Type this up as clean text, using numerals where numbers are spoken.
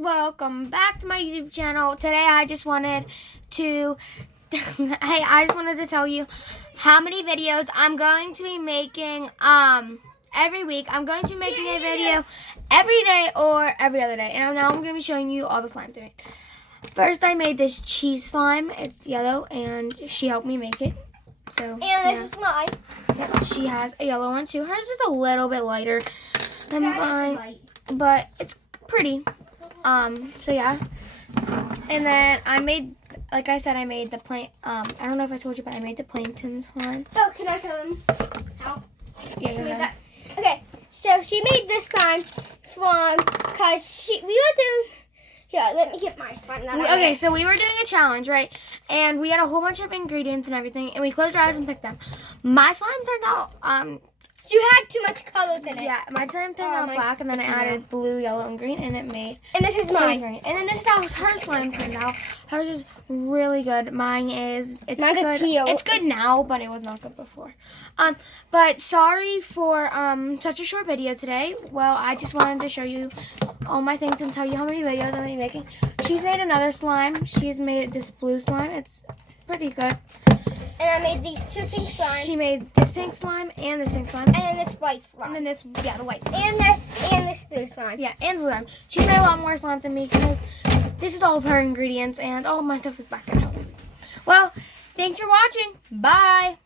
welcome back to my YouTube channel. Today I just wanted to I just wanted to tell you how many videos I'm going to be making every week. I'm going to be making a video every day or every other day. And now I'm going to be showing you all the slimes I made. First I made this cheese slime. It's yellow and she helped me make it. So this is mine. Yep, she has a yellow one too. Hers is just a little bit lighter than mine, but it's pretty. So yeah. And then I made, like I said, I made the plant. I don't know if I told you, but I made the plankton slime. Oh, can I tell him how? Yeah, go ahead. Okay, so she made this slime because we were doing. Yeah, let me get my slime. Okay, so we were doing a challenge, right? And we had a whole bunch of ingredients and everything, and we closed our eyes and picked them. My slime turned out, you had too much colors in it. yeah, my slime turned out black, and then I added blue, yellow, and green, and it made. And this is mine. Green. And then this is how her slime turned out. Hers is really good. Mine is. It's Mine's good. teal. It's good now, but it was not good before. But sorry for such a short video today. Well, I just wanted to show you all my things and tell you how many videos I'm gonna be making. She's made another slime. She's made this blue slime. It's pretty good. And I made these two pink slimes. She made this pink slime and this pink slime. And then this white slime. And then this, yeah, the white. And this blue slime. Yeah, and blue slime. She's made a lot more slimes than me because this is all of her ingredients and all of my stuff is back at home. Well, thanks for watching. Bye.